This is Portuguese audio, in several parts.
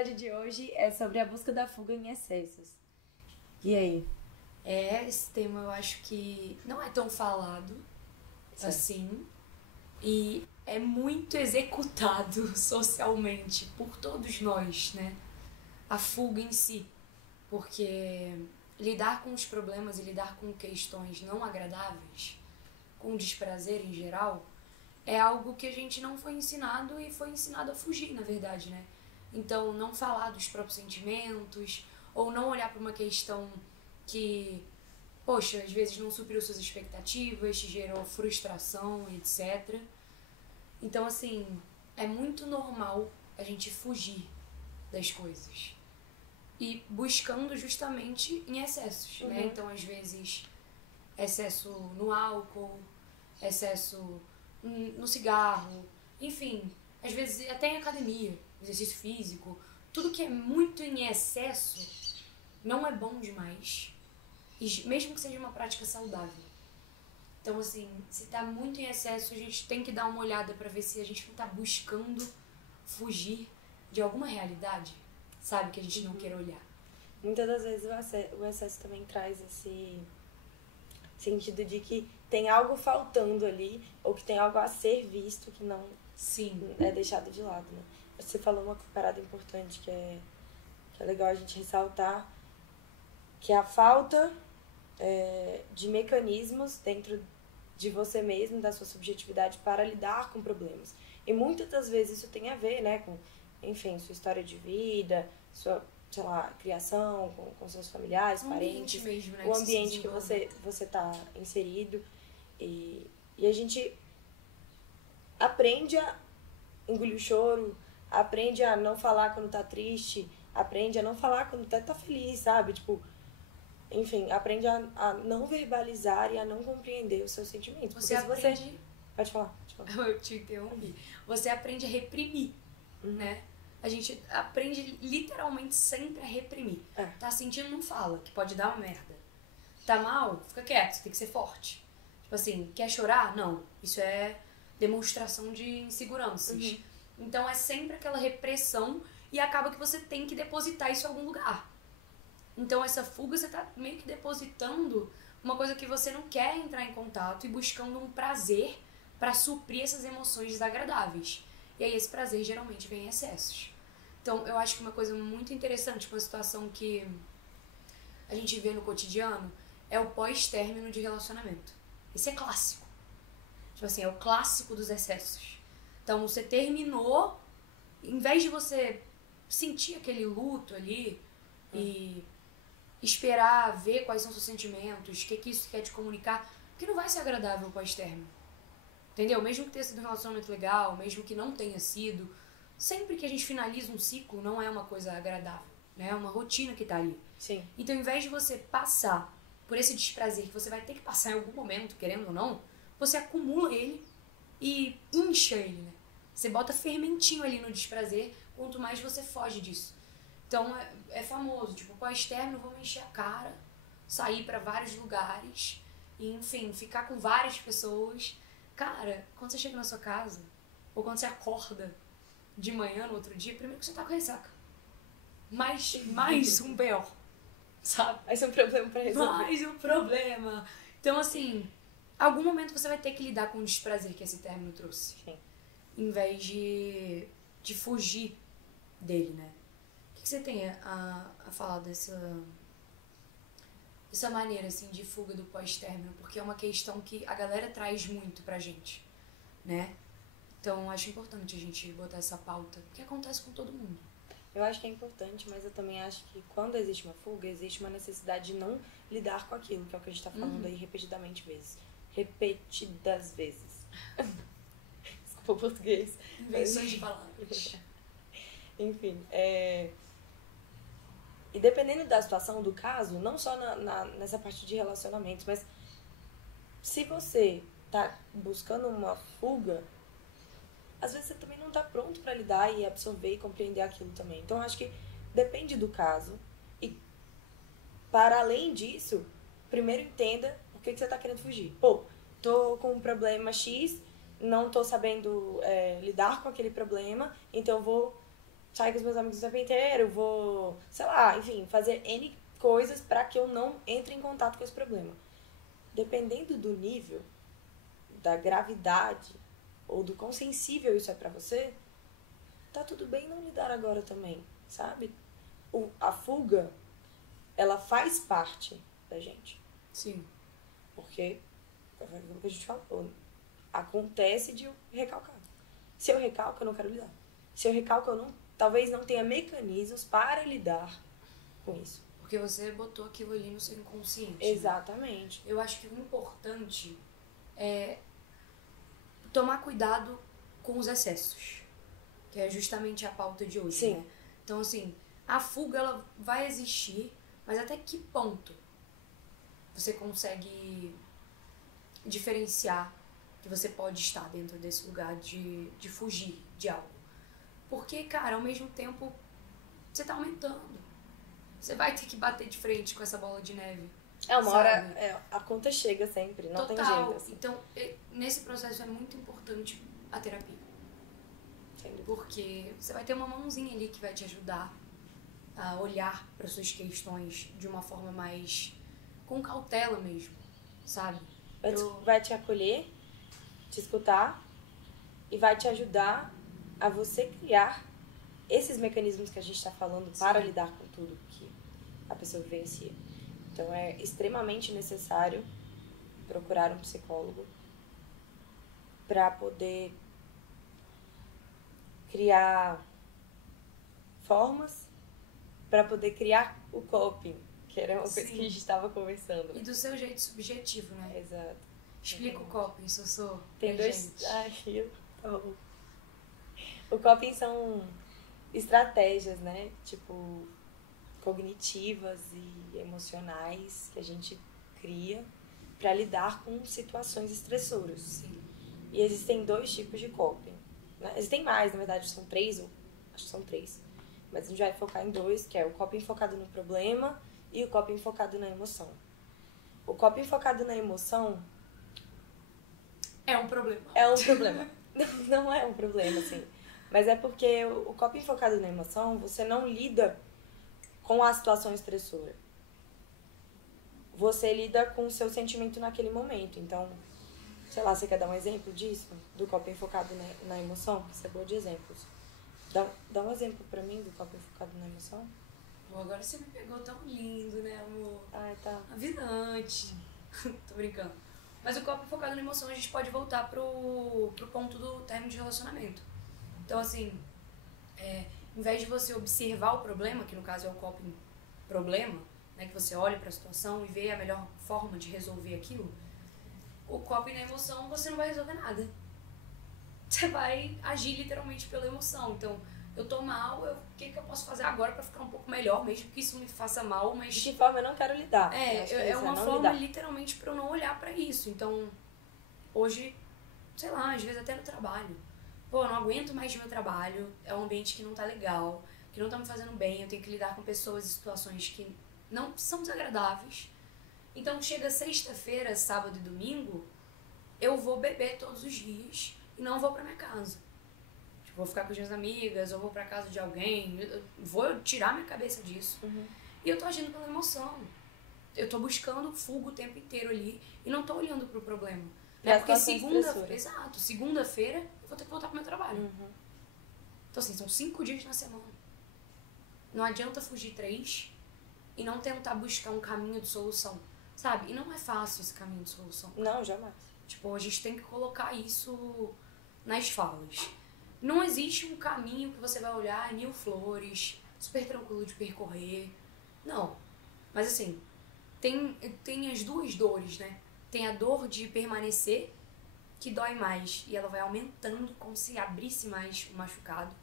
episódio de hoje é sobre a busca da fuga em excessos. E aí? Esse tema eu acho que não é tão falado assim e é muito executado socialmente por todos nós, né? A fuga em si, porque lidar com os problemas e lidar com questões não agradáveis, com desprazer em geral, é algo que a gente não foi ensinado e foi ensinado a fugir, na verdade, né? Então, não falar dos próprios sentimentos ou não olhar para uma questão que, poxa, às vezes não supriu suas expectativas, te gerou frustração, etc. Então, assim, é muito normal a gente fugir das coisas e buscando justamente em excessos, né? Então, às vezes, excesso no álcool, excesso no cigarro, enfim, às vezes até em academia, exercício físico, tudo que é muito em excesso não é bom demais, e mesmo que seja uma prática saudável. Então, assim, se tá muito em excesso, a gente tem que dar uma olhada pra ver se a gente não tá buscando fugir de alguma realidade, sabe, que a gente não queira olhar. Muitas das vezes o excesso também traz esse sentido de que tem algo faltando ali, ou que tem algo a ser visto que não é deixado de lado, né? Você falou uma parada importante que é legal a gente ressaltar, que é a falta de mecanismos dentro de você mesmo, da sua subjetividade, para lidar com problemas. E muitas das vezes isso tem a ver, né, com, enfim, sua história de vida, sua, sei lá, criação, com seus familiares, parentes, mesmo, né, o ambiente que você tá inserido. E a gente aprende a engolir o choro, aprende a não falar quando tá triste, aprende a não falar quando tá feliz, sabe? Tipo, enfim, aprende a não verbalizar e a não compreender os seus sentimentos. Você aprende... Pode falar. Eu te interrompi. Você aprende a reprimir, né? A gente aprende literalmente sempre a reprimir. Tá sentindo, não fala, que pode dar uma merda. Tá mal? Fica quieto, você tem que ser forte. Tipo assim, quer chorar? Não. Isso é demonstração de inseguranças. Então é sempre aquela repressão e acaba que você tem que depositar isso em algum lugar. Então essa fuga você tá meio que depositando uma coisa que você não quer entrar em contato e buscando um prazer para suprir essas emoções desagradáveis. E aí esse prazer geralmente vem em excessos. Então eu acho que uma coisa muito interessante, uma situação que a gente vê no cotidiano, é o pós-término de relacionamento. Esse é clássico. Tipo assim, é o clássico dos excessos. Então você terminou, em vez de você sentir aquele luto ali e esperar ver quais são seus sentimentos, o que isso quer te comunicar, porque não vai ser agradável o pós-término. Entendeu? Mesmo que tenha sido um relacionamento legal, mesmo que não tenha sido, sempre que a gente finaliza um ciclo, não é uma coisa agradável, né? É uma rotina que tá ali. Sim. Então, ao invés de você passar por esse desprazer que você vai ter que passar em algum momento, querendo ou não, você acumula ele e incha ele, né? Você bota fermentinho ali no desprazer, quanto mais você foge disso. Então, é famoso, tipo, pós-término, vamos encher a cara, sair pra vários lugares, e, enfim, ficar com várias pessoas. Cara, quando você chega na sua casa, ou quando você acorda de manhã no outro dia, primeiro que você tá com ressaca. Mais um B.O., sabe? Mais um problema pra resolver. Mais um problema. Então, assim, algum momento você vai ter que lidar com o desprazer que esse término trouxe. Sim. Em vez de fugir dele, né? O que você tem a falar dessa maneira, assim, de fuga do pós-término? Porque é uma questão que a galera traz muito pra gente, né? Então, acho importante a gente botar essa pauta, porque acontece com todo mundo. Eu acho que é importante, mas eu também acho que quando existe uma fuga, existe uma necessidade de não lidar com aquilo, que é o que a gente tá falando aí repetidas vezes. Desculpa o português. Invenções de palavras. Enfim, E dependendo da situação, do caso, não só nessa parte de relacionamentos, mas se você tá buscando uma fuga, às vezes você também não tá pronto pra lidar e absorver e compreender aquilo também. Então, acho que depende do caso. E, para além disso, primeiro entenda por que você tá querendo fugir. Pô, tô com um problema X, não tô sabendo lidar com aquele problema, então eu vou sair com os meus amigos o tempo inteiro, vou, sei lá, enfim, fazer N coisas para que eu não entre em contato com esse problema. Dependendo do nível, da gravidade ou do quão sensível isso é pra você, tá tudo bem não lidar agora também, sabe? A fuga, ela faz parte da gente. Sim. Porque, é aquilo que a gente falou, acontece de eu recalcar. Se eu recalco, eu não quero lidar. Se eu recalco, talvez não tenha mecanismos para lidar com isso. Porque você botou aquilo ali no seu inconsciente. Exatamente. Né? Eu acho que o importante é tomar cuidado com os excessos, que é justamente a pauta de hoje. Sim. Né? Então, assim, a fuga ela vai existir, mas até que ponto você consegue diferenciar que você pode estar dentro desse lugar de fugir de algo? Porque, cara, ao mesmo tempo, você tá aumentando. Você vai ter que bater de frente com essa bola de neve. Uma hora a conta chega sempre, não Total. tem jeito. Assim. Então, nesse processo é muito importante a terapia. Porque você vai ter uma mãozinha ali que vai te ajudar a olhar para suas questões de uma forma mais com cautela mesmo, sabe? Vai te acolher, te escutar e vai te ajudar a você criar esses mecanismos que a gente está falando para lidar com tudo que a pessoa vivencia. Então é extremamente necessário procurar um psicólogo para poder criar formas, para poder criar o coping, que era uma coisa que a gente estava conversando. E do seu jeito subjetivo, né? Exato. Explica o coping, Sossô. Tem dois... O coping são estratégias, né? Tipo, cognitivas e emocionais que a gente cria para lidar com situações estressoras. Sim. E existem 2 tipos de coping. Né? Existem mais, na verdade, são 3, acho que são 3. Mas a gente vai focar em 2, que é o coping focado no problema e o coping focado na emoção. O coping focado na emoção... é um problema. É um problema. Não é um problema, assim. Mas é porque o coping focado na emoção, você não lida com a situação estressora. Você lida com o seu sentimento naquele momento. Então, sei lá, você quer dar um exemplo disso? Do coping focado na emoção? Você é boa de exemplos. Dá um exemplo pra mim do coping focado na emoção. Bom, agora você me pegou tão lindo, né, amor? Ai, tá. Avidante. Tô brincando. Mas o coping focado na emoção, a gente pode voltar pro ponto do término de relacionamento. Então, assim, em vez de você observar o problema, que no caso é o coping problema, né, que você olha pra situação e vê a melhor forma de resolver aquilo, o coping na emoção você não vai resolver nada. Você vai agir literalmente pela emoção. Então, eu tô mal, o que eu posso fazer agora pra ficar um pouco melhor, mesmo que isso me faça mal, mas... De que forma eu não quero lidar. É uma forma literalmente pra eu não olhar pra isso. Então, hoje, sei lá, às vezes até no trabalho. Pô, eu não aguento mais de meu trabalho, é um ambiente que não tá legal, que não tá me fazendo bem, eu tenho que lidar com pessoas e situações que não são desagradáveis. Então, chega sexta-feira, sábado e domingo, eu vou beber todos os dias e não vou pra minha casa. Tipo, vou ficar com as minhas amigas, ou vou pra casa de alguém, vou tirar minha cabeça disso. Uhum. E eu tô agindo pela emoção. Eu tô buscando fuga o tempo inteiro ali e não tô olhando pro problema. Né? Porque segunda-feira eu vou ter que voltar pro meu trabalho. Uhum. Então, assim, são 5 dias na semana. Não adianta fugir 3 e não tentar buscar um caminho de solução, sabe? E não é fácil esse caminho de solução. Não, jamais. Tipo, a gente tem que colocar isso nas falas. Não existe um caminho que você vai olhar 1000 flores, super tranquilo de percorrer. Não. Mas assim, tem as 2 dores, né? Tem a dor de permanecer, que dói mais, e ela vai aumentando como se abrisse mais o machucado.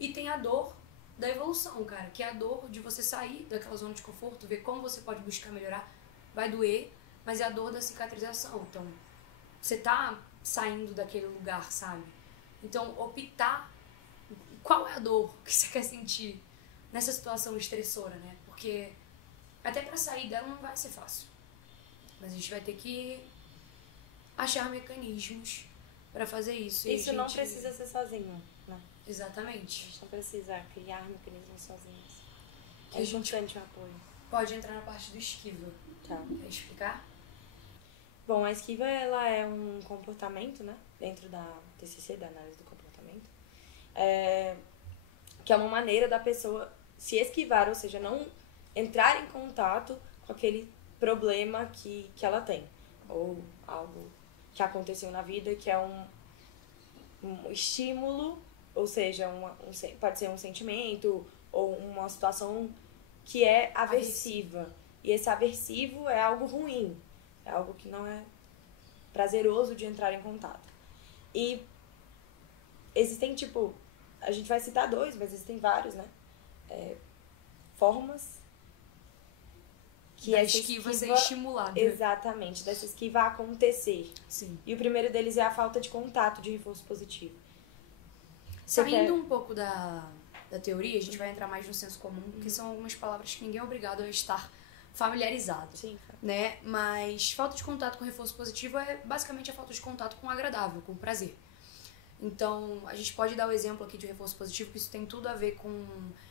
E tem a dor da evolução, cara, que é a dor de você sair daquela zona de conforto, ver como você pode buscar melhorar. Vai doer, mas é a dor da cicatrização. Então, você tá saindo daquele lugar, sabe? Então, optar qual é a dor que você quer sentir nessa situação estressora, né? Porque até pra sair dela não vai ser fácil. Mas a gente vai ter que achar mecanismos pra fazer isso. Isso não precisa ser sozinho, né? Exatamente. A gente não precisa criar mecanismos sozinhos. É importante o apoio. Pode entrar na parte do esquiva. Tá. Quer explicar? Bom, a esquiva, ela é um comportamento, né? Dentro da TCC, da análise do comportamento. Que é uma maneira da pessoa se esquivar, ou seja, não entrar em contato com aquele problema que ela tem. Ou algo que aconteceu na vida, que é um estímulo, ou seja, pode ser um sentimento ou uma situação que é aversiva. E esse aversivo é algo ruim, é algo que não é prazeroso de entrar em contato. E existem, a gente vai citar 2, mas existem vários, né? Formas que da esquiva ser estimulada. Exatamente, dessa esquiva acontecer. Sim. E o primeiro deles é a falta de contato, de reforço positivo. Saindo um pouco da teoria, a gente vai entrar mais no senso comum, que são algumas palavras que ninguém é obrigado a estar familiarizado. Sim. Né? Mas falta de contato com reforço positivo é basicamente a falta de contato com o agradável, com o prazer. Então, a gente pode dar o exemplo aqui de reforço positivo, que isso tem tudo a ver com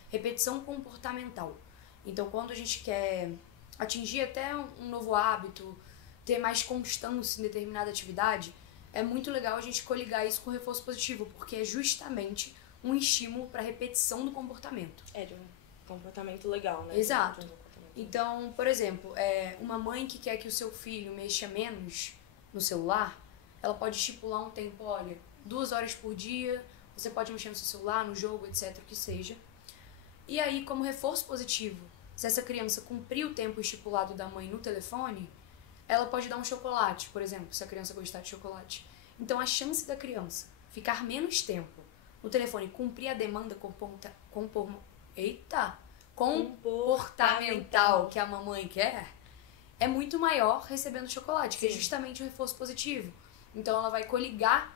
repetição comportamental. Então, quando a gente quer atingir até um novo hábito, ter mais constância em determinada atividade, é muito legal a gente coligar isso com reforço positivo, porque é justamente um estímulo para repetição do comportamento. De um comportamento legal, né? Exato. Então, por exemplo, uma mãe que quer que o seu filho mexa menos no celular, ela pode estipular um tempo, olha, 2 horas por dia, você pode mexer no seu celular, no jogo, etc, o que seja. E aí, como reforço positivo, se essa criança cumprir o tempo estipulado da mãe no telefone, ela pode dar um chocolate, por exemplo, se a criança gostar de chocolate. Então, a chance da criança ficar menos tempo no telefone, cumprir a demanda comportamental que a mamãe quer, é muito maior recebendo chocolate, que é justamente o reforço positivo. Então, ela vai coligar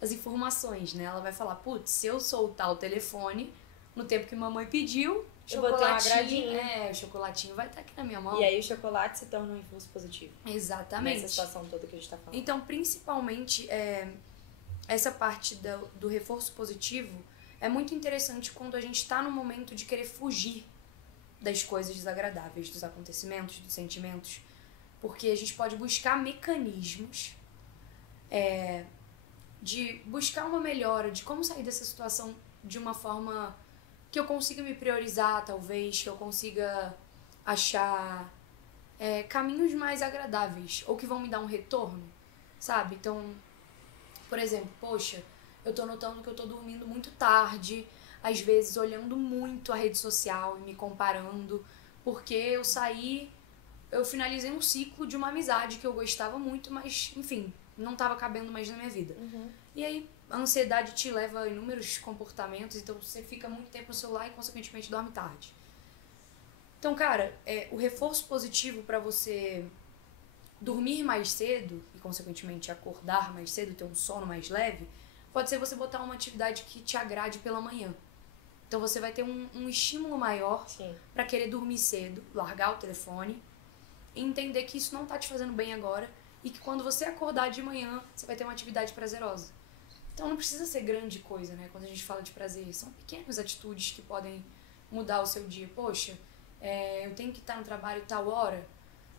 as informações, né? Ela vai falar, putz, se eu soltar o telefone no tempo que mamãe pediu, eu vou ter uma agradinho. O chocolatinho vai estar aqui na minha mão. E aí o chocolate se torna um reforço positivo. Exatamente. Nessa situação toda que a gente tá falando. Então, principalmente, essa parte do reforço positivo é muito interessante quando a gente está no momento de querer fugir das coisas desagradáveis, dos acontecimentos, dos sentimentos. Porque a gente pode buscar mecanismos de buscar uma melhora, de como sair dessa situação de uma forma que eu consiga me priorizar, talvez, que eu consiga achar caminhos mais agradáveis, ou que vão me dar um retorno, sabe? Então, por exemplo, poxa, eu tô notando que eu tô dormindo muito tarde, às vezes olhando muito a rede social e me comparando, porque eu finalizei um ciclo de uma amizade que eu gostava muito, mas, enfim, não tava cabendo mais na minha vida. E aí, a ansiedade te leva a inúmeros comportamentos, então você fica muito tempo no celular e, consequentemente, dorme tarde. Então, cara, o reforço positivo para você dormir mais cedo e, consequentemente, acordar mais cedo, ter um sono mais leve, pode ser você botar uma atividade que te agrade pela manhã. Então, você vai ter um estímulo maior para querer dormir cedo, largar o telefone e entender que isso não tá te fazendo bem agora e que quando você acordar de manhã, você vai ter uma atividade prazerosa. Então, não precisa ser grande coisa, né? Quando a gente fala de prazer, são pequenas atitudes que podem mudar o seu dia. Poxa, eu tenho que estar no trabalho tal hora,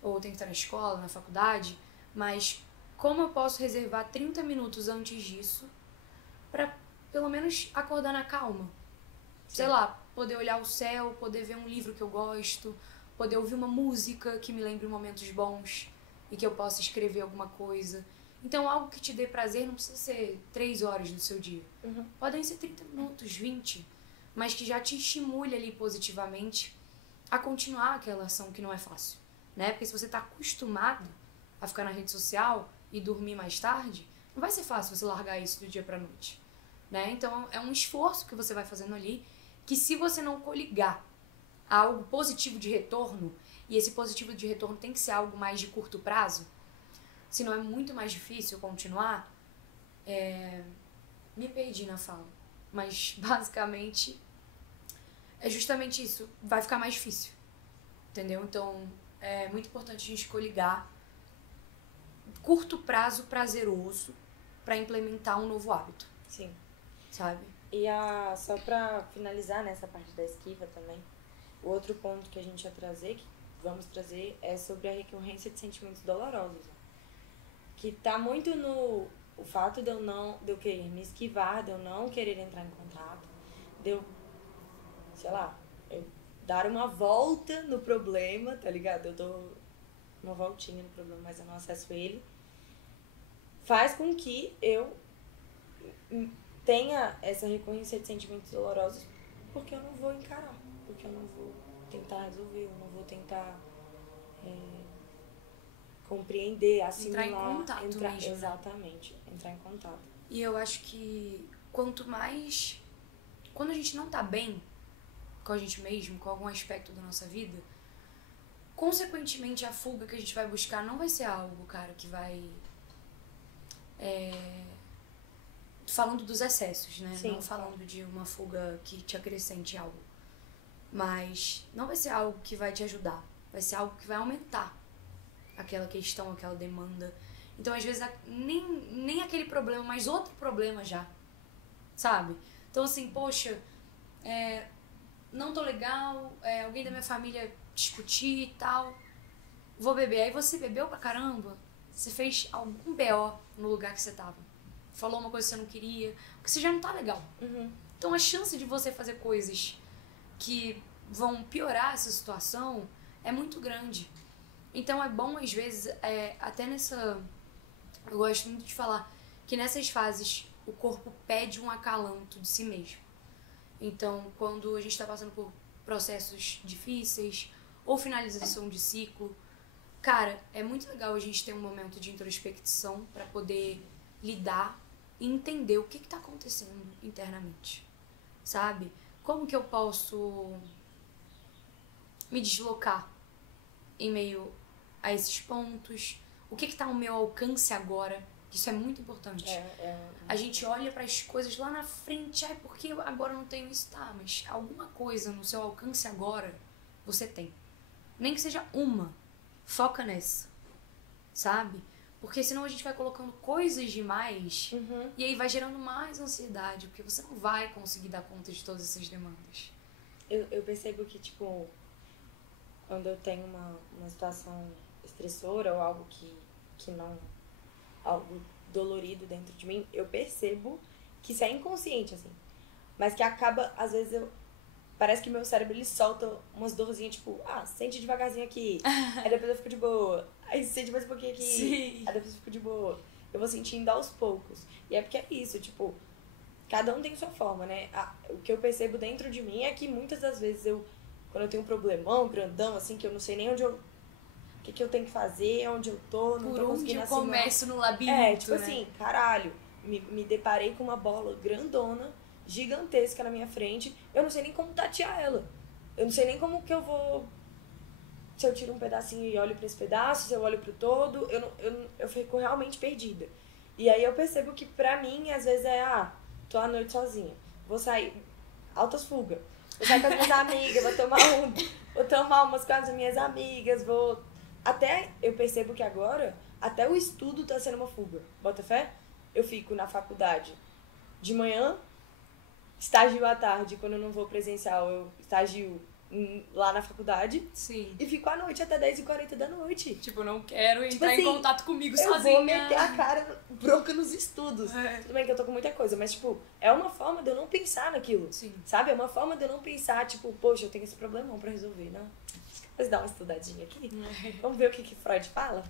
ou eu tenho que estar na escola, na faculdade, mas como eu posso reservar 30 minutos antes disso para, pelo menos, acordar na calma? Sei lá, poder olhar o céu, poder ver um livro que eu gosto, poder ouvir uma música que me lembre momentos bons e que eu possa escrever alguma coisa. Então, algo que te dê prazer não precisa ser 3 horas do seu dia. Podem ser 30 minutos, 20, mas que já te estimule ali positivamente a continuar aquela ação que não é fácil, né? Porque se você está acostumado a ficar na rede social e dormir mais tarde, não vai ser fácil você largar isso do dia pra noite, né? Então, é um esforço que você vai fazendo ali, que se você não coligar a algo positivo de retorno, e esse positivo de retorno tem que ser algo mais de curto prazo, senão é muito mais difícil continuar. Me perdi na fala, mas basicamente é justamente isso, vai ficar mais difícil, entendeu? Então é muito importante a gente coligar curto prazo prazeroso para implementar um novo hábito. Sim. Sabe? E só pra finalizar nessa parte da esquiva também, o outro ponto que a gente ia trazer, que vamos trazer, é sobre a recorrência de sentimentos dolorosos. Que tá muito no o fato de eu querer me esquivar, de eu não querer entrar em contato, de eu, sei lá, eu dar uma volta no problema, tá ligado? Eu dou uma voltinha no problema, mas eu não acesso ele. Faz com que eu tenha essa recorrência de sentimentos dolorosos, porque eu não vou encarar, porque eu não vou tentar resolver, eu não vou tentar compreender, assimilar, entrar em contato mesmo. Exatamente, entrar em contato. E eu acho que quanto mais... Quando a gente não tá bem com a gente mesmo, com algum aspecto da nossa vida, consequentemente a fuga que a gente vai buscar não vai ser algo, cara, que vai... Falando dos excessos, né? Sim, não falando de uma fuga que te acrescente algo. Mas não vai ser algo que vai te ajudar. Vai ser algo que vai aumentar aquela questão, aquela demanda. Então, às vezes, nem aquele problema, mas outro problema já. Sabe? Então, assim, poxa, não tô legal, alguém da minha família discutir e tal. Vou beber. Aí você bebeu pra caramba. Você fez algum BO no lugar que você tava. Falou uma coisa que você não queria. Porque você já não tá legal. Uhum. Então, a chance de você fazer coisas que vão piorar essa situação é muito grande. Então, é bom, às vezes, até nessa... Eu gosto muito de falar que nessas fases o corpo pede um acalanto de si mesmo. Então, quando a gente está passando por processos difíceis ou finalização de ciclo, cara, é muito legal a gente ter um momento de introspecção para poder lidar e entender o que está acontecendo internamente, sabe? Como que eu posso me deslocar em meio a esses pontos? O que está ao meu alcance agora? Isso é muito importante. A gente olha para as coisas lá na frente, porque eu agora não tenho isso, tá? Mas alguma coisa no seu alcance agora, você tem. Nem que seja uma. Foca nessa, sabe? Porque senão a gente vai colocando coisas demais e aí vai gerando mais ansiedade, porque você não vai conseguir dar conta de todas essas demandas. Eu percebo que, tipo, quando eu tenho uma situação estressora ou algo que não... algo dolorido dentro de mim, eu percebo que isso é inconsciente, assim. Mas que acaba, às vezes, parece que meu cérebro, ele solta umas dorzinhas, tipo, sente devagarzinho aqui, aí depois eu fico de boa. Aí sente mais um pouquinho aqui, Sim. Aí depois eu fico de boa. Eu vou sentindo aos poucos. E é porque é isso, tipo, cada um tem sua forma, né? O que eu percebo dentro de mim é que muitas das vezes quando eu tenho um problemão grandão, assim, que eu não sei nem onde o que eu tenho que fazer, onde eu tô, não tô conseguindo assinar. Por onde eu começo no labirinto, tipo assim, caralho, me deparei com uma bola grandona, gigantesca na minha frente, eu não sei nem como tatear ela. Eu não sei nem como que eu vou... Se eu tiro um pedacinho e olho pra esse pedaço, se eu olho pro todo, eu fico realmente perdida. E aí eu percebo que pra mim, às vezes tô à noite sozinha, vou sair, altas fugas, vou sair com as minhas amigas, vou tomar umas com as minhas amigas, Até eu percebo que agora, até o estudo tá sendo uma fuga. Bota fé? Eu fico na faculdade de manhã, estagio à tarde, quando eu não vou presencial, eu estagio lá na faculdade. Sim. E fico à noite até 10h40 da noite. Tipo, não quero entrar em contato comigo sozinha. Eu vou meter a cara bronca nos estudos. Tudo bem que eu tô com muita coisa, mas, tipo, é uma forma de eu não pensar naquilo. Sim. Sabe? É uma forma de eu não pensar, tipo, poxa, eu tenho esse problemão pra resolver, não? Vamos dar uma estudadinha aqui? Vamos ver o que Freud fala?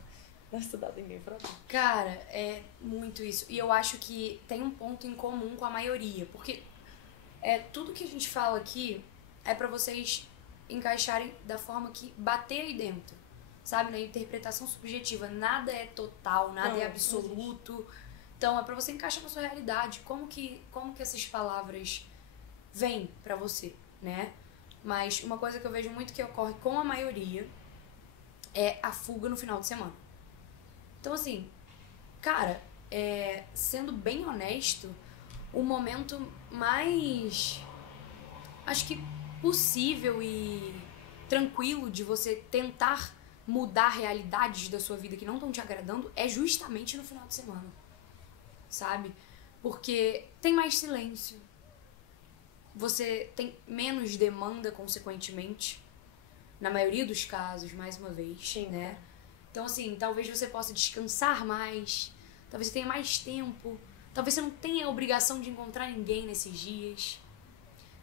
Dá uma estudada em Freud. Cara, é muito isso. E eu acho que tem um ponto em comum com a maioria. Porque tudo que a gente fala aqui é pra vocês encaixarem da forma que bater aí dentro. Sabe? Na interpretação subjetiva. Nada é total, nada é absoluto. Então, é pra você encaixar na sua realidade. Como que essas palavras vêm pra você, né? Mas uma coisa que eu vejo muito que ocorre com a maioria é a fuga no final de semana. Então, assim, cara, sendo bem honesto, o momento mais, acho que possível e tranquilo de você tentar mudar realidades da sua vida que não estão te agradando é justamente no final de semana, sabe? Porque tem mais silêncio, você tem menos demanda, consequentemente, na maioria dos casos, mais uma vez, Sim, né? Então, assim, talvez você possa descansar mais, talvez você tenha mais tempo, talvez você não tenha a obrigação de encontrar ninguém nesses dias.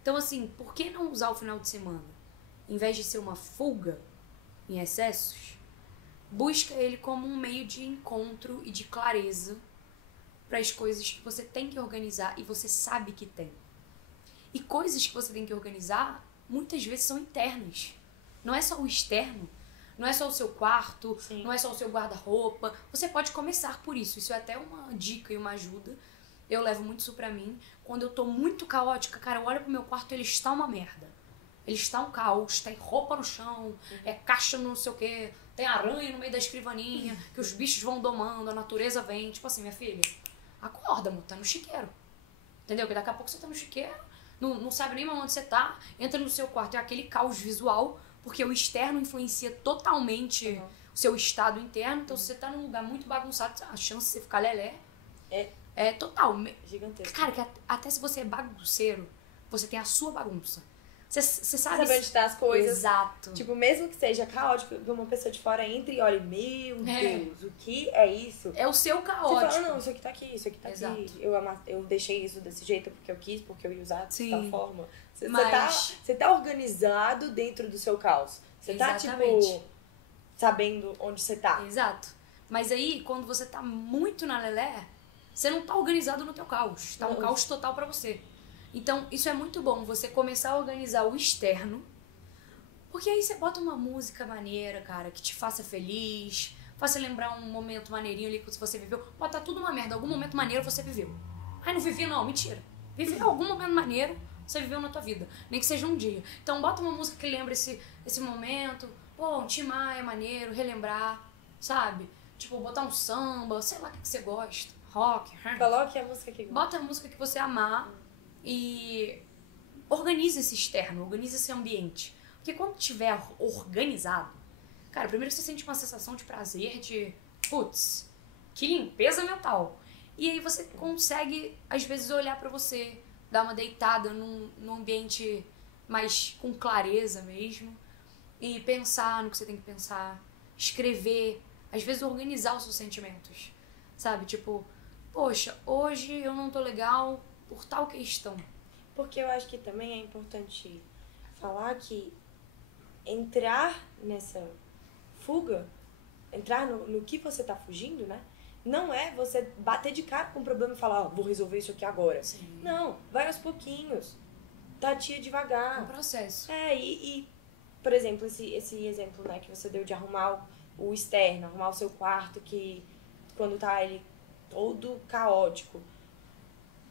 Então, assim, por que não usar o final de semana? Em vez de ser uma fuga em excessos, busca ele como um meio de encontro e de clareza para as coisas que você tem que organizar e você sabe que tem. E coisas que você tem que organizar, muitas vezes são internas. Não é só o externo, não é só o seu quarto, Sim. não é só o seu guarda-roupa. Você pode começar por isso. Isso é até uma dica e uma ajuda. Eu levo muito isso pra mim. Quando eu tô muito caótica, cara, eu olho pro meu quarto e ele está uma merda. Ele está um caos, tem roupa no chão, é caixa no não sei o quê, tem aranha no meio da escrivaninha, que os bichos vão domando, a natureza vem. Tipo assim, minha filha, acorda, amor, tá no chiqueiro. Entendeu? Porque daqui a pouco você tá no chiqueiro, não sabe nem onde você tá, entra no seu quarto, é aquele caos visual, porque o externo influencia totalmente o seu estado interno. Então, se você tá num lugar muito bagunçado, a chance de você ficar lelé é total. Gigantesco. Cara, que até se você é bagunceiro, você tem a sua bagunça. Você sabe onde tá as coisas. Exato. Tipo, mesmo que seja caótico, de uma pessoa de fora entra e olha, meu Deus, o que é isso? É o seu caótico. Você fala, não, isso aqui tá aqui, isso aqui tá Exato. aqui. Eu deixei isso desse jeito porque eu quis, porque eu ia usar de tal forma. Você tá organizado dentro do seu caos. Você tá, tipo, sabendo onde você tá. Exato. Mas aí, quando você tá muito na lelé, você não tá organizado no teu caos. Tá um caos total pra você. Então, isso é muito bom, você começar a organizar o externo, porque aí você bota uma música maneira, cara, que te faça feliz, faça lembrar um momento maneirinho ali que você viveu. Pode tá tudo uma merda, algum momento maneiro você viveu. Ai, não vivi não, mentira. Vivi algum momento maneiro, você viveu na tua vida, nem que seja um dia. Então, bota uma música que lembra esse momento, pô, um Tim Maia maneiro, relembrar, sabe? Tipo, botar um samba, sei lá o que você gosta, rock. Coloque a música que gosta. Bota a música que você amar. E organize esse externo, organize esse ambiente. Porque quando estiver organizado, cara, primeiro você sente uma sensação de prazer, de putz, que limpeza mental. E aí você consegue, às vezes, olhar pra você, dar uma deitada num ambiente mais com clareza mesmo, e pensar no que você tem que pensar, escrever, às vezes organizar os seus sentimentos, sabe? Tipo, poxa, hoje eu não tô legal por tal questão. Porque eu acho que também é importante falar que entrar nessa fuga, entrar no que você tá fugindo, né? Não é você bater de cara com o problema e falar, vou resolver isso aqui agora. Sim. Não, vai aos pouquinhos. Tatia devagar. É um processo. E por exemplo, esse exemplo, né, que você deu de arrumar o externo, arrumar o seu quarto, que quando tá ele todo caótico.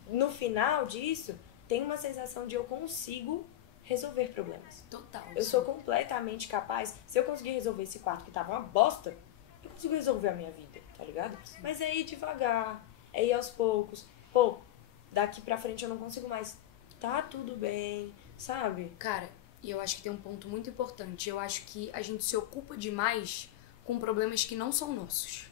No final disso, tem uma sensação de eu consigo resolver problemas. Total. Eu sou completamente capaz. Se eu conseguir resolver esse quarto que tava uma bosta, eu consigo resolver a minha vida, tá ligado? Sim. Mas é ir devagar, é ir aos poucos. Pô, daqui pra frente eu não consigo mais. Tá tudo bem, sabe? Cara, e eu acho que tem um ponto muito importante. Eu acho que a gente se ocupa demais com problemas que não são nossos.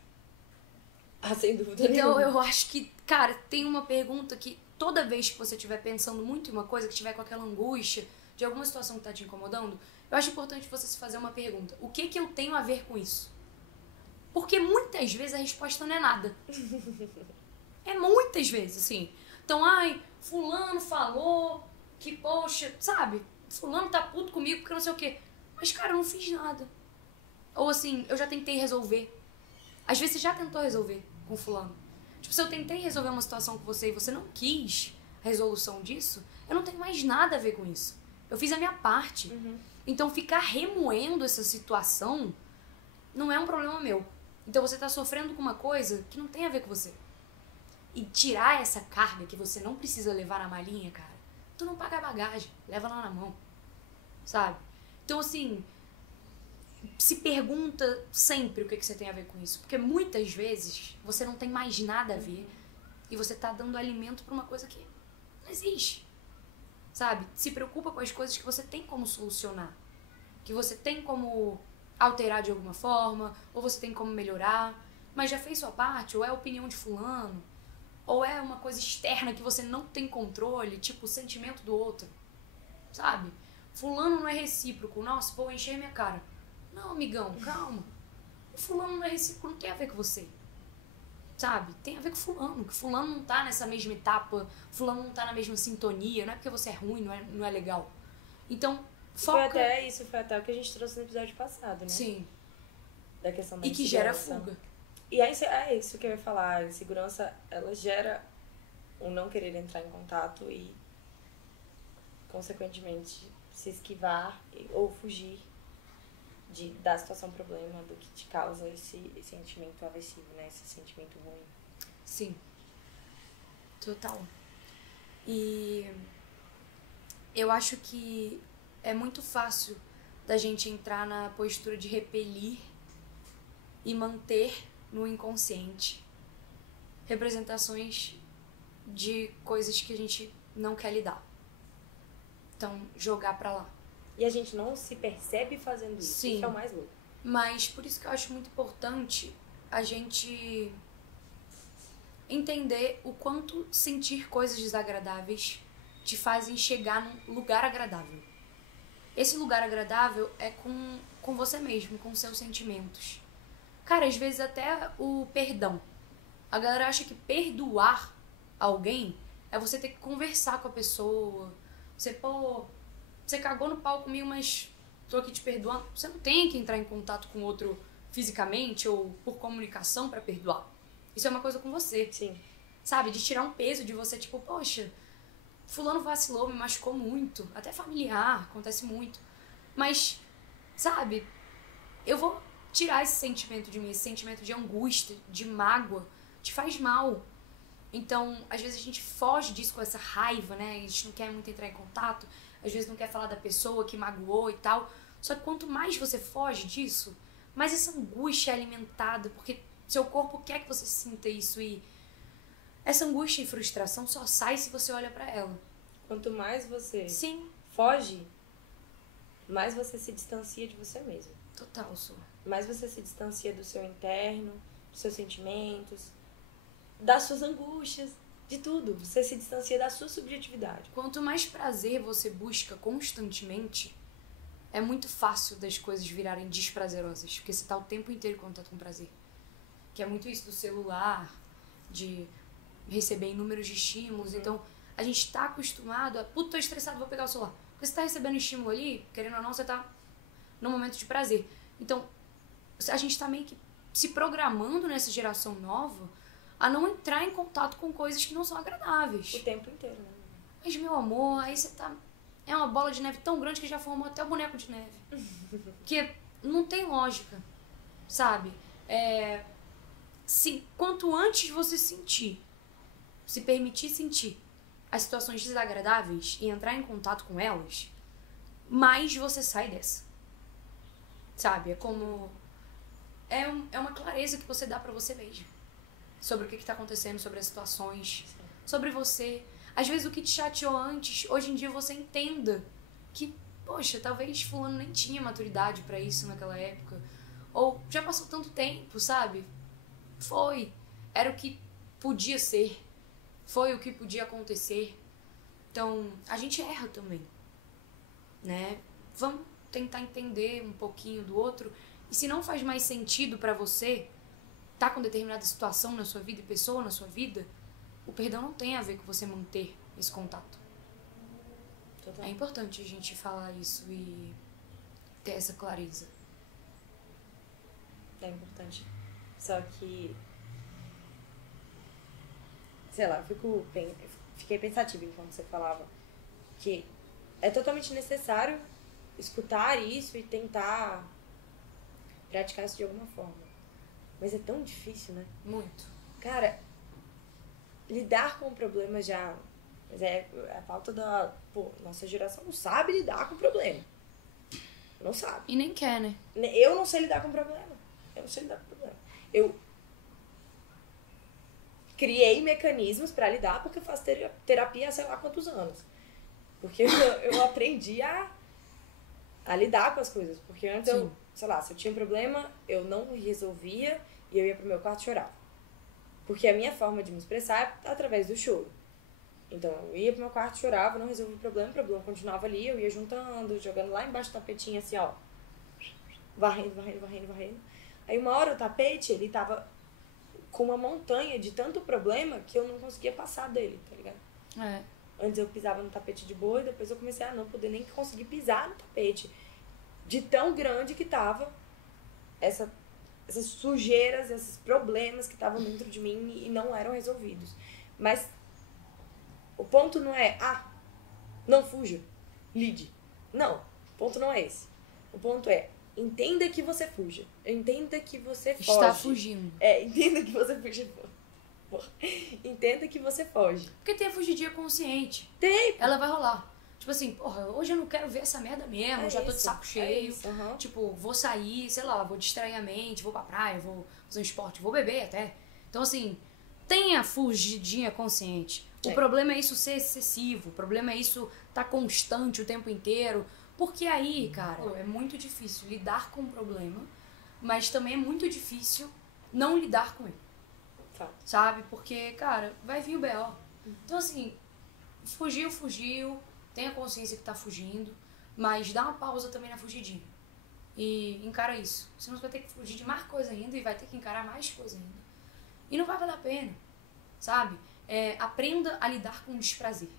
Ah, sem dúvida Então, nenhuma. eu acho que, cara, tem uma pergunta que toda vez que você estiver pensando muito em uma coisa, que estiver com aquela angústia de alguma situação que tá te incomodando, eu acho importante você se fazer uma pergunta. O que eu tenho a ver com isso? Porque muitas vezes a resposta não é nada. É muitas vezes, assim. Então, ai, fulano falou que, poxa, sabe? Fulano tá puto comigo porque não sei o quê. Mas, cara, eu não fiz nada. Ou assim, eu já tentei resolver. Às vezes você já tentou resolver com fulano. Tipo, se eu tentei resolver uma situação com você e você não quis a resolução disso, eu não tenho mais nada a ver com isso. Eu fiz a minha parte. Então, ficar remoendo essa situação não é um problema meu. Então, você tá sofrendo com uma coisa que não tem a ver com você. E tirar essa carga que você não precisa levar na malinha, cara, tu não paga a bagagem, leva lá na mão, sabe? Então, assim, se pergunta sempre o que você tem a ver com isso. Porque muitas vezes você não tem mais nada a ver e você tá dando alimento pra uma coisa que não existe, sabe? Se preocupa com as coisas que você tem como solucionar, que você tem como alterar de alguma forma, ou você tem como melhorar, mas já fez sua parte, ou é a opinião de fulano. Ou é uma coisa externa que você não tem controle, tipo o sentimento do outro, sabe? Fulano não é recíproco, nossa, vou encher minha cara. Não, amigão, calma. O fulano não é recíproco, não tem a ver com você. Sabe? Tem a ver com fulano, que fulano não tá nessa mesma etapa, fulano não tá na mesma sintonia, não é porque você é ruim, não é legal. Então, foca... Foi até o que a gente trouxe no episódio passado, né? Sim. Da questão da e que gera fuga. E é isso que eu ia falar, a insegurança, ela gera o não querer entrar em contato e, consequentemente, se esquivar ou fugir da situação problema, do que te causa esse sentimento aversivo, né? Esse sentimento ruim. Sim. Total. E eu acho que é muito fácil da gente entrar na postura de repelir e manter no inconsciente representações de coisas que a gente não quer lidar. Então, jogar pra lá. E a gente não se percebe fazendo isso. Sim. Isso é o mais louco. Mas por isso que eu acho muito importante a gente entender o quanto sentir coisas desagradáveis te fazem chegar num lugar agradável. Esse lugar agradável é com você mesmo, com seus sentimentos. Cara, às vezes até o perdão. A galera acha que perdoar alguém é você ter que conversar com a pessoa. Você cagou no pau comigo, mas tô aqui te perdoando. Você não tem que entrar em contato com o outro fisicamente ou por comunicação pra perdoar. Isso é uma coisa com você. Sim. Sabe? De tirar um peso de você, tipo, poxa, fulano vacilou, me machucou muito. Até familiar, acontece muito. Mas, sabe, eu vou tirar esse sentimento de mim, esse sentimento de angústia, de mágoa, te faz mal. Então, às vezes a gente foge disso com essa raiva, né? A gente não quer muito entrar em contato, às vezes não quer falar da pessoa que magoou e tal. Só que quanto mais você foge disso, mais essa angústia é alimentada, porque seu corpo quer que você sinta isso e essa angústia e frustração só sai se você olha pra ela. Quanto mais você Sim. foge, mais você se distancia de você mesmo. Total, Su. Mais você se distancia do seu interno, dos seus sentimentos, das suas angústias, de tudo. Você se distancia da sua subjetividade. Quanto mais prazer você busca constantemente, é muito fácil das coisas virarem desprazerosas, porque você tá o tempo inteiro em contato com prazer. Que é muito isso do celular, de receber inúmeros de estímulos. Então, a gente tá acostumado a... Puta, tô estressado, vou pegar o celular. Porque você tá recebendo estímulo ali, querendo ou não, você tá num momento de prazer. Então, a gente tá meio que se programando nessa geração nova a não entrar em contato com coisas que não são agradáveis. O tempo inteiro, né? Mas, meu amor, aí você tá... É uma bola de neve tão grande que já formou até o boneco de neve. Que não tem lógica, sabe? Quanto antes você se permitir sentir as situações desagradáveis e entrar em contato com elas, mais você sai dessa. Sabe? É como... É uma clareza que você dá pra você mesmo. Sobre o que tá acontecendo, sobre as situações, sobre você. Às vezes o que te chateou antes, hoje em dia você entenda que, poxa, talvez fulano nem tinha maturidade pra isso naquela época. Ou já passou tanto tempo, sabe? Foi. Era o que podia ser. Foi o que podia acontecer. Então, a gente erra também, né? Vamos tentar entender um pouquinho do outro. E se não faz mais sentido pra você tá com determinada situação na sua vida e pessoa na sua vida, o perdão não tem a ver com você manter esse contato. Total. É importante a gente falar isso e ter essa clareza. É importante. Só que... Sei lá, fiquei pensativa enquanto você falava que é totalmente necessário escutar isso e tentar praticar isso de alguma forma. Mas é tão difícil, né? Muito. Cara, lidar com o problema já... Mas é a falta da... Pô, nossa geração não sabe lidar com o problema. Não sabe. E nem quer, né? Eu não sei lidar com o problema. Eu criei mecanismos pra lidar porque eu faço terapia há sei lá quantos anos. Porque eu aprendi a lidar com as coisas. Porque antes sei lá, se eu tinha um problema, eu não resolvia e eu ia pro meu quarto e chorava. Porque a minha forma de me expressar é através do choro. Então, eu ia pro meu quarto, chorava, não resolvia o problema continuava ali, eu ia juntando, jogando lá embaixo do tapetinho, assim, ó. Varrendo. Aí uma hora o tapete, ele tava com uma montanha de tanto problema que eu não conseguia passar dele, tá ligado? Antes eu pisava no tapete de boa e depois eu comecei a não poder nem conseguir pisar no tapete. De tão grande que tava essas sujeiras, esses problemas que estavam dentro de mim e não eram resolvidos. Mas o ponto não é, não fuja, lide. Não, o ponto não é esse. O ponto é, entenda que você fuja. Entenda que você foge. Está fugindo. Entenda que você fuge. Entenda que você foge. Porque tem a fugidinha consciente. Tem. Ela vai rolar. Tipo assim, porra, hoje eu não quero ver essa merda mesmo, já tô de saco cheio. Tipo, vou sair, sei lá, vou distrair a mente, vou pra praia, vou fazer um esporte, vou beber até. Então, assim, tem a fugidinha consciente. O problema é isso ser excessivo, o problema é isso tá constante o tempo inteiro. Porque aí, cara, é muito difícil lidar com o problema, mas também é muito difícil não lidar com ele. Sabe? Porque, cara, vai vir o B.O. Então, assim, fugiu, tenha consciência que tá fugindo, mas dá uma pausa também na fugidinha. E encara isso. Senão você vai ter que fugir de mais coisa ainda e vai ter que encarar mais coisa ainda. E não vai valer a pena, sabe? Aprenda a lidar com o desprazer,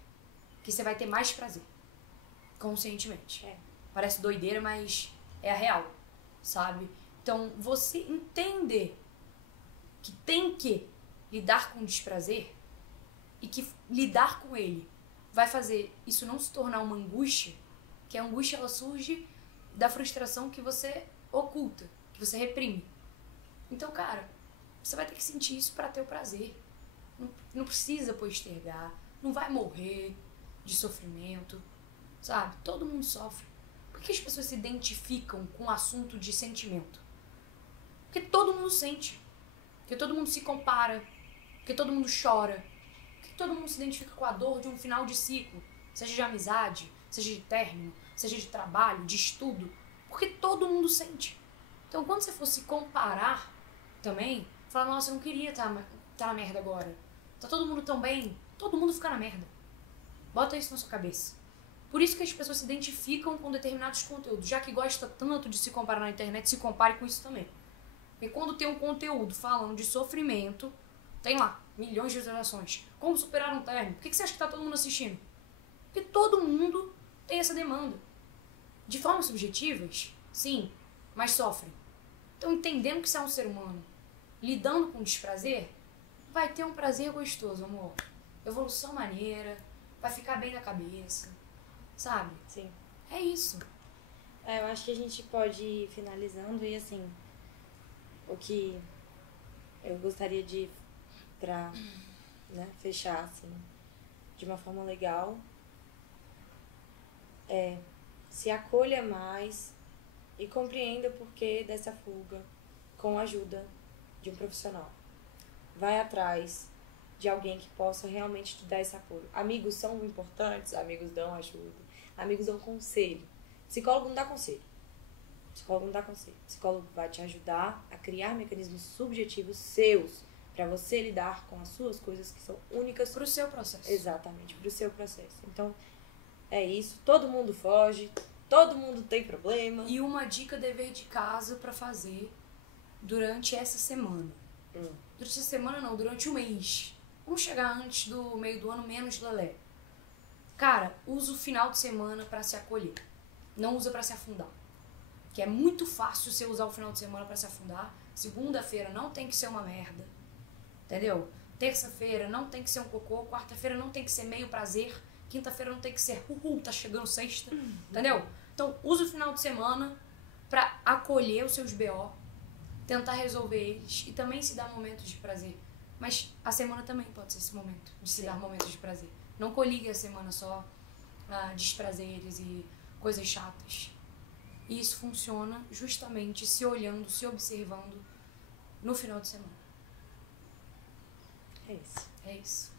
que você vai ter mais prazer, conscientemente. Parece doideira, mas é a real, sabe? Então, você entender que tem que lidar com o desprazer e que lidar com ele vai fazer isso não se tornar uma angústia, que a angústia ela surge da frustração que você oculta, que você reprime. Então, cara, você vai ter que sentir isso para ter o prazer. Não precisa postergar, não vai morrer de sofrimento, sabe? Todo mundo sofre. Por que as pessoas se identificam com o assunto de sentimento? Porque todo mundo sente, porque todo mundo se compara, porque todo mundo chora, porque todo mundo se identifica com a dor de um final de ciclo, seja de amizade, seja de término, seja de trabalho, de estudo, porque todo mundo sente. Então, quando você for se comparar também, falar, nossa, eu não queria estar na merda agora. Tá todo mundo tão bem, todo mundo fica na merda. Bota isso na sua cabeça. Por isso que as pessoas se identificam com determinados conteúdos. Já que gosta tanto de se comparar na internet, se compare com isso também. Porque quando tem um conteúdo falando de sofrimento, tem lá milhões de visualizações. Como superar um término? Por que você acha que tá todo mundo assistindo? Porque todo mundo tem essa demanda. De formas subjetivas, sim, mas sofrem. Então, entendendo que você é um ser humano, lidando com desprazer, vai ter um prazer gostoso, amor. Evolução maneira, vai ficar bem na cabeça, sabe? Sim. É isso. Eu acho que a gente pode ir finalizando e, assim, o que eu gostaria de, pra fechar, assim, de uma forma legal, se acolha mais e compreenda o porquê dessa fuga com a ajuda de um profissional. Vai atrás de alguém que possa realmente te dar esse apoio. Amigos são importantes, amigos dão ajuda, amigos dão conselho. Psicólogo não dá conselho. Psicólogo vai te ajudar a criar mecanismos subjetivos seus para você lidar com as suas coisas que são únicas pro seu processo. Exatamente, pro seu processo. Então, é isso. Todo mundo foge, todo mundo tem problema. E uma dica dever de casa para fazer durante essa semana. Durante essa semana não, durante o mês. Vamos chegar antes do meio do ano, menos lelé. Cara, usa o final de semana para se acolher. Não usa para se afundar. Que é muito fácil você usar o final de semana para se afundar. Segunda-feira não tem que ser uma merda. Entendeu? Terça-feira não tem que ser um cocô. Quarta-feira não tem que ser meio prazer. Quinta-feira não tem que ser tá chegando sexta. Entendeu? Então, usa o final de semana para acolher os seus BO. Tentar resolver eles e também se dar momentos de prazer. Mas a semana também pode ser esse momento de se dar momentos de prazer. Não coligue a semana só a desprazeres e coisas chatas. E isso funciona justamente se olhando, se observando no final de semana. É isso. É isso.